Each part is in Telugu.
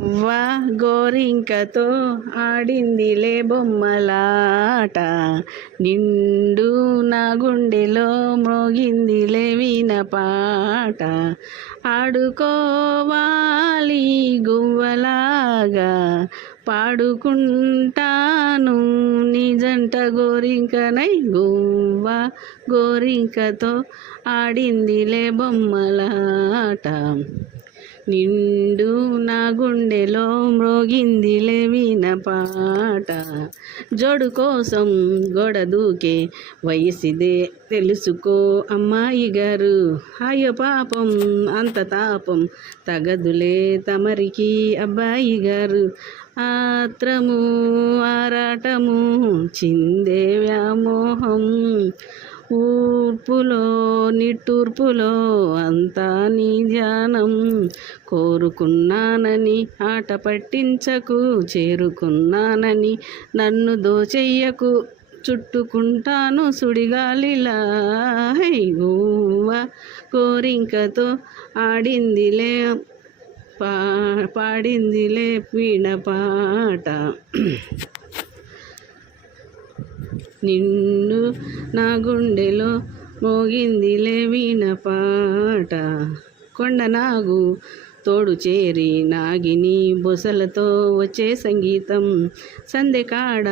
వా గోరింకతో ఆడిందిలే బొమ్మలాట, నిండు నా గుండెలో మ్రోగిందిలే వీణ పాట. ఆడుకోవాలి గువ్వలాగా పాడుకుంటాను నీ జంట గోరింకనై. గువ్వ గోరింకతో ఆడిందిలే బొమ్మలాట, నిండు నా గుండెలో మ్రోగిందిలే వీణ పాట. జోడు కోసం గోడ దూకే వయసిదే తెలుసుకో అమ్మాయి గారు. అయ్యో పాపం అంత తాపం తగదులే తమరికి అబ్బాయి గారు. ఆత్రము ఆరాటము చిందే వ్యామోహం, ఊర్పులో నిట్టూర్పులో అంతా నీ ధ్యానం. కోరుకున్నానని ఆట పట్టించకు, చేరుకున్నానని నన్ను దోచెయ్యకు. చుట్టుకుంటాను సుడిగాలిలా. గువ్వ గోరింకతో ఆడిందిలే పాడిందిలే వీణ పాట, నిన్ను నా గుండెలో మోగిందిలే వీణ పాట. కొండనాగు తోడు చేరి నాగిని బొసలతో వచ్చే సంగీతం. సందెకాడ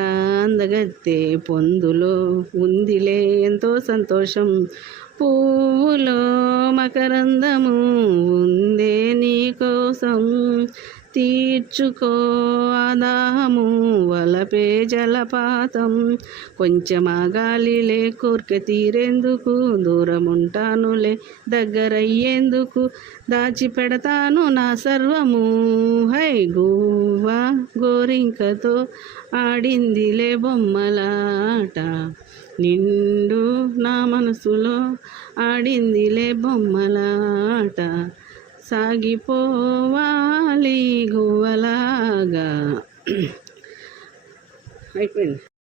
అందగత్తె పొందులో ఉందిలే ఎంతో సంతోషం. పువ్వులో మకరందము ఉందే నీ కోసం, తీర్చుకో ఆదాహము వలపే జలపాతం. కొంచెం ఆగాలిలే కోర్కె తీరేందుకు, దూరముంటానులే దగ్గరయ్యేందుకు. దాచిపెడతాను నా సర్వము. గువ్వ గోరింకతో ఆడిందిలే బొమ్మలాట, నిండు నా మనసులో ఆడిందిలే బొమ్మలాట. సాగిపోవాలి గువ్వలాగా. అయిపోయింది.